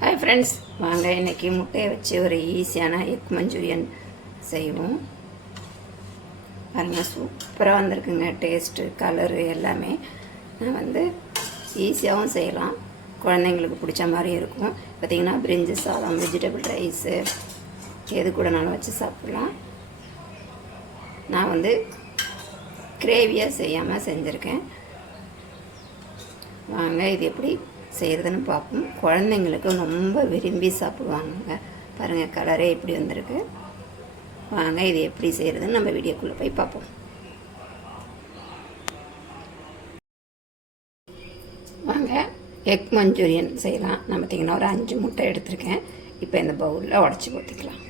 Hi friends வாங்க இன்றைக்கி முட்டையை வச்சு ஒரு ஈஸியான எக் மஞ்சூரியன் செய்வோம். பாருங்கள் சூப்பராக வந்திருக்குங்க. டேஸ்ட்டு கலரு எல்லாமே. நான் வந்து ஈஸியாகவும் செய்யலாம். குழந்தைங்களுக்கு பிடிச்ச மாதிரி இருக்கும். பார்த்திங்கன்னா பிரிஞ்சு சாதம் வெஜிடபிள் ரைஸு எது கூடனாலும் வச்சு சாப்பிட்லாம். நான் வந்து கிரேவியாக செய்யாமல் செஞ்சுருக்கேன். வாங்க இது எப்படி செய்கிறதுன்னு பார்ப்போம். குழந்தைங்களுக்கு ரொம்ப விரும்பி சாப்பிடுவாங்க. பாருங்கள் கலரே எப்படி வந்திருக்கு. வாங்க இது எப்படி செய்கிறதுன்னு நம்ம வீடியோக்குள்ளே போய் பார்ப்போம். வாங்க எக் மஞ்சூரியன் செய்யலாம். நான் பார்த்திங்கன்னா ஒரு அஞ்சு முட்டை எடுத்திருக்கேன். இப்போ இந்த பவுலில் உடச்சி ஊற்றிக்கலாம்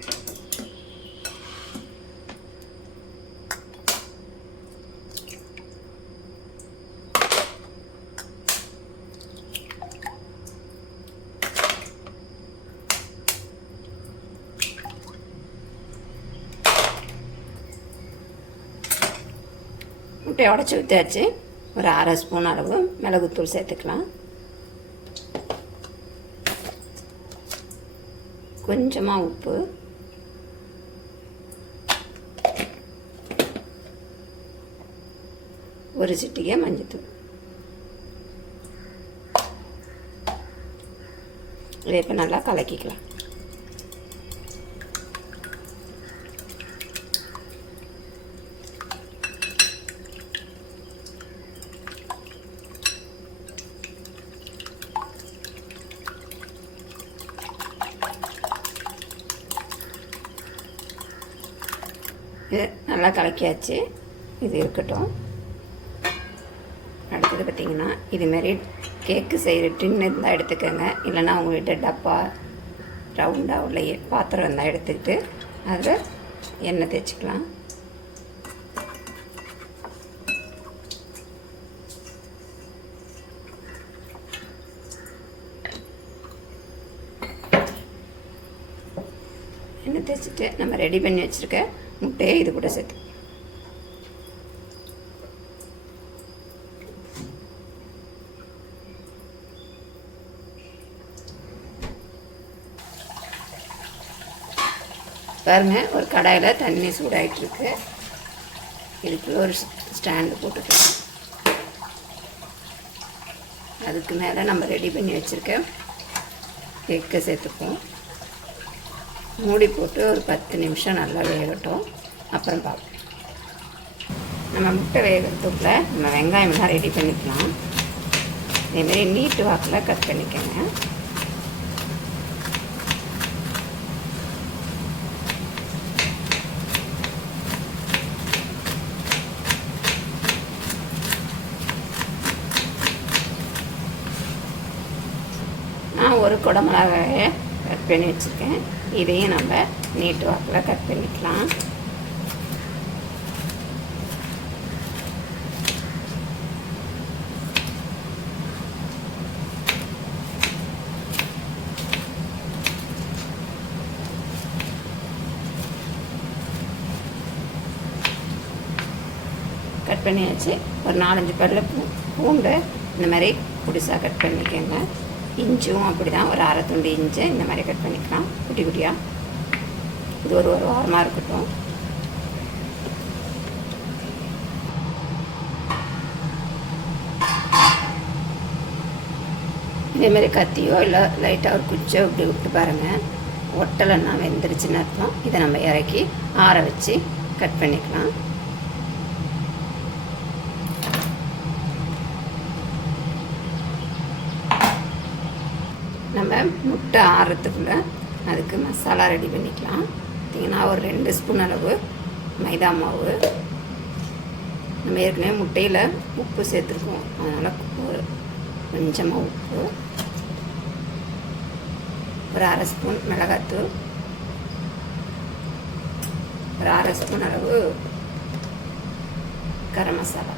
முட்டையை உடச்சி ஊற்றியாச்சு ஒரு அரை ஸ்பூன் அளவு மிளகுத்தூள் சேர்த்துக்கலாம். கொஞ்சமாக உப்பு. ஒரு சிட்டிகை மஞ்சத்தூள். இதை இப்போ நல்லா கலக்கிக்கலாம். இது நல்லா கலக்கியாச்சு. இது இருக்கட்டும். அடுத்தது பார்த்திங்கன்னா இதுமாரி கேக்கு செய்கிற டின் இருந்தால் எடுத்துக்கோங்க. இல்லைன்னா உங்கள்கிட்ட டப்பா ரவுண்டாக உள்ள பாத்திரம் இருந்தால் எடுத்துக்கிட்டு அதில் எண்ணெய் தேய்ச்சிக்கலாம். எண்ணெய் தேய்ச்சிட்டு நம்ம ரெடி பண்ணி வச்சுருக்க முட்டையை இது கூட சேர்த்து. பாருங்க ஒரு கடாயில் தண்ணி சூடாயிட்டு இருக்கு ஒரு ஸ்டாண்டு போட்டுக்கலாம். அதுக்கு மேலே நம்ம ரெடி பண்ணி வச்சுருக்க எக்கை சேர்த்துப்போம். மூடி போட்டு ஒரு பத்து நிமிஷம் நல்லா வேகட்டும். அப்புறம் பார்ப்போம். நம்ம முட்டை வேகிறதுக்குள்ள நம்ம வெங்காயம்லாம் ரெடி பண்ணிக்கலாம். இதேமாரி நீட்டு வாக்கில் கட் பண்ணிக்கோங்க. நான் ஒரு குடமிளகாயை கட் பண்ணி வச்சுருக்கேன். இதையும் நம்ம நீட் வாக்கில் கட் பண்ணிக்கலாம். கட் பண்ணியாச்சு. ஒரு நாலஞ்சு பல்ல பூ பூண்டை இந்த மாதிரி புடிசாக கட் பண்ணிக்கோங்க. இஞ்சும் அப்படி தான் ஒரு அரை துண்டு இஞ்சி இந்த மாதிரி கட் பண்ணிக்கலாம். குட்டி குட்டியாக இது ஒரு ஒரு வாரமாக இருக்கட்டும். இதேமாதிரி கத்தியோ இல்லை லைட்டாக ஒரு குச்சோ இப்படி விட்டு பாருங்கள் ஒட்டலைன்னா வெந்துருச்சுன்னு அர்த்தம். இதை நம்ம இறக்கி ஆற வச்சு கட் பண்ணிக்கலாம் நம்ம முட்டை ஆறுறதுக்குள்ள அதுக்கு மசாலா ரெடி பண்ணிக்கலாம். பார்த்தீங்கன்னா ஒரு ரெண்டு ஸ்பூன் அளவு மைதா மாவு. நம்ம ஏற்கனவே முட்டையில் உப்பு சேர்த்துருக்கோம். அதனால் ஒரு கொஞ்சமாக உப்பு. ஒரு அரை ஸ்பூன் மிளகாத்தூள். ஒரு அரை ஸ்பூன் அளவு கரம் மசாலா.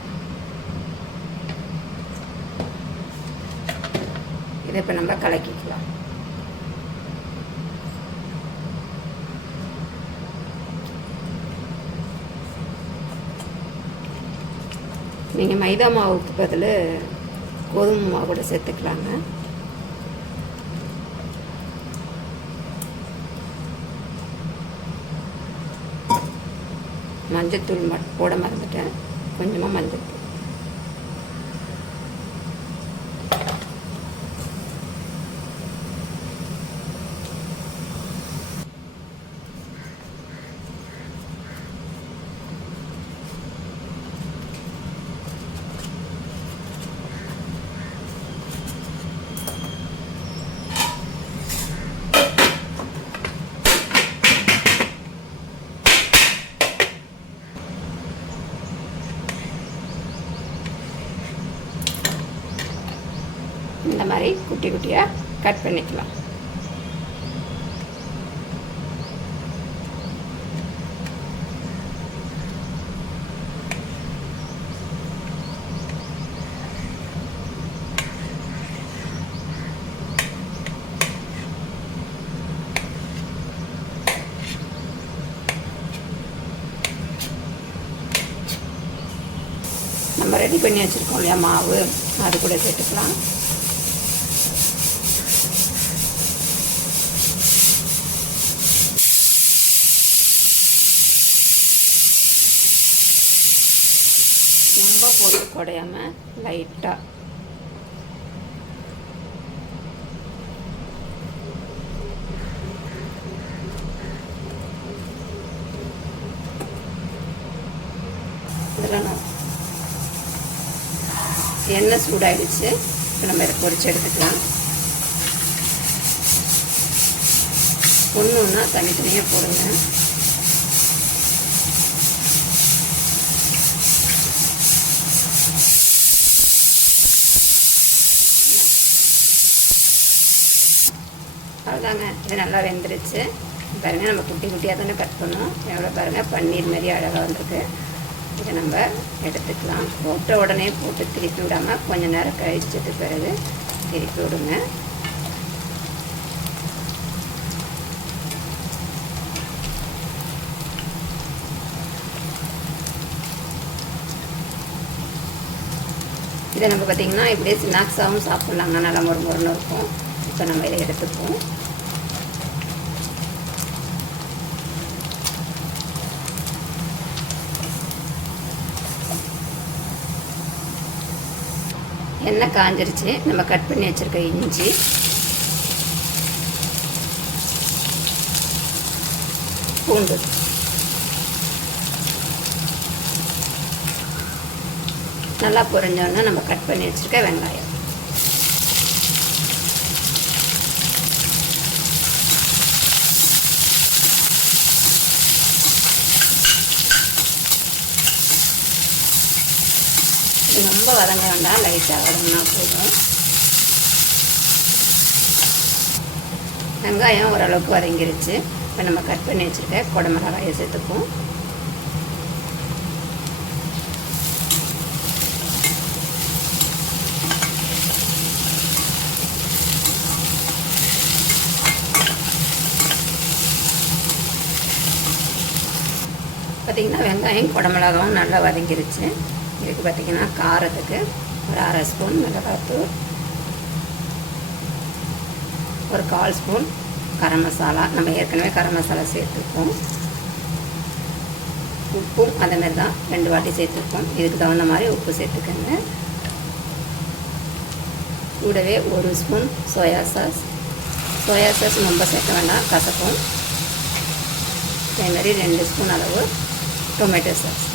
இதை இப்போ நம்ம கலக்கிக்கலாம். நீங்கள் மைதா மாவுக்கு பதில் கோதுமை மாவு கூட சேர்த்துக்கலாங்க. மஞ்சத்தூள் போட மறந்துட்டேன். கொஞ்சமாக மஞ்சள் குட்டி குட்டியாக கட் பண்ணிக்கலாம். நம்ம ரெடி பண்ணி வச்சுருக்கோம் இல்லையா மாவு? அது கூட சேர்த்துக்கலாம் ரொம்ப உடையாமல் லைட்டாக இதில் எண்ணெய் சூடாயிடுச்சு. இப்போ நம்ம இதை பொறிச்சு எடுத்துக்கலாம். ஒன்று ஒன்றா தனித்தனியாக போடுங்க. அவ்வளோதாங்க இது நல்லா வெந்துருச்சு. பாருங்கள் நம்ம குட்டி குட்டியாக தானே கட் பண்ணோம். எவ்வளோ பாருங்கள் பன்னீர் மாதிரி அழகாக வந்திருக்கு. இதை நம்ம எடுத்துக்கலாம். போட்ட உடனே போட்டு திருப்பி விடாமல் கொஞ்சம் நேரம் கழிச்சது பிறகு திருப்பி விடுங்க. இதை நம்ம பார்த்திங்கன்னா இப்படியே ஸ்நாக்ஸாகவும் சாப்பிட்லாங்க. நல்லா மொறு மொறுன்னு இருக்கும். இப்போ நம்ம இதை எடுத்துப்போம். எண்ணெய் காஞ்சிருச்சு. நம்ம கட் பண்ணி வச்சுருக்க இஞ்சி. பூண்டு. நல்லா பொரிஞ்சோன்னா நம்ம கட் பண்ணி வச்சுருக்க வெங்காயம். ரொம்ப வதங்க வேண்டாம். லைட்டாக வதங்கினா போதும். வெங்காயம் ஓரளவுக்கு வதங்கிருச்சு. இப்போ நம்ம கட் பண்ணி வச்சுருக்க குடமிளகாயை சேர்த்துப்போம். பார்த்திங்கன்னா வெங்காயம் குடமிளகாவும் நல்லா வதங்கிருச்சு. இதுக்கு பார்த்திங்கன்னா காரத்துக்கு ஒரு அரை ஸ்பூன் மிளகாத்தூள் ஒரு கால் ஸ்பூன் கரம் மசாலா. நம்ம ஏற்கனவே கரம் மசாலா சேர்த்துருக்கோம். உப்பும் அதேமாரி தான் ரெண்டு வாட்டி சேர்த்துருக்கோம். இதுக்கு தகுந்த மாதிரி உப்பு சேர்த்துக்கோங்க. கூடவே ஒரு spoon soya sauce soya sauce ரொம்ப சேர்க்க வேண்டாம் கசக்கும். அதேமாதிரி ரெண்டு ஸ்பூன் அளவு டொமேட்டோ சாஸ்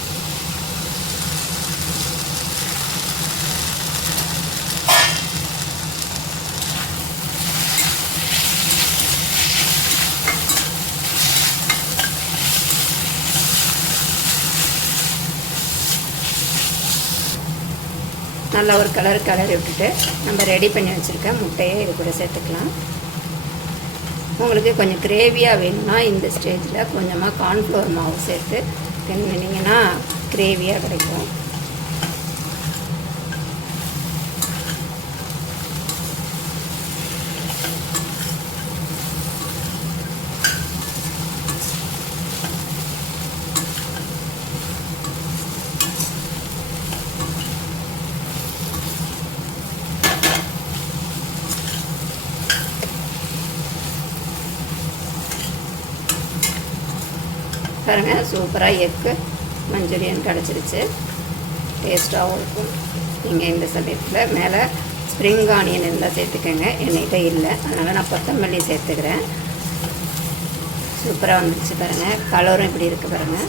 நல்லா ஒரு கலர் கலர் விட்டுட்டு நம்ம ரெடி பண்ணி வச்சுருக்க முட்டையை இது கூட சேர்த்துக்கலாம். உங்களுக்கு கொஞ்சம் கிரேவியாக வேணும்னா இந்த ஸ்டேஜில் கொஞ்சமாக கார்ன்ஃப்ளவர் மாவு சேர்த்து கிண்டினீங்கன்னா கிரேவியாக கிடைக்கும். பாருங்கள் சூப்பராக எக்கு மஞ்சூரியன் கிடச்சிருச்சு. டேஸ்ட்டாகவும் இருக்கும் நீங்கள் இந்த சமயத்தில் மேலே ஸ்ப்ரிங் ஆனியன் இருந்தால் சேர்த்துக்கோங்க. என்கிட்ட இல்லை. அதனால் நான் கொத்தமல்லி சேர்த்துக்கிறேன். சூப்பராக வந்துருச்சு பாருங்கள் கலரும் இப்படி இருக்குது பாருங்கள்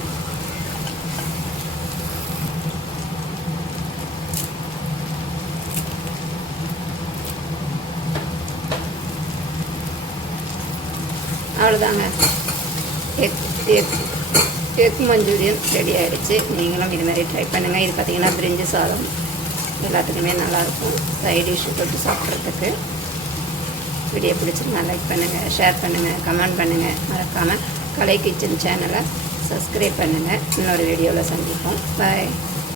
அவ்வளோதாங்க egg egg. Egg Manchurian ready ஆகிடுச்சு நீங்களும் இது மாதிரி ட்ரை பண்ணுங்கள் இது பார்த்திங்கன்னா பிரிஞ்சு சாதம். எல்லாத்துக்குமே நல்லாயிருக்கும். சைட் போட்டு சாப்பிட்றதுக்கு. வீடியோ பிடிச்சிருந்தா லைக் பண்ணுங்கள் ஷேர் பண்ணுங்கள் கமெண்ட் பண்ணுங்கள் மறக்காமல் கலை கிச்சன் சேனலை சப்ஸ்கிரைப் பண்ணுங்கள் இன்னொரு வீடியோவில் சந்திப்போம். பாய்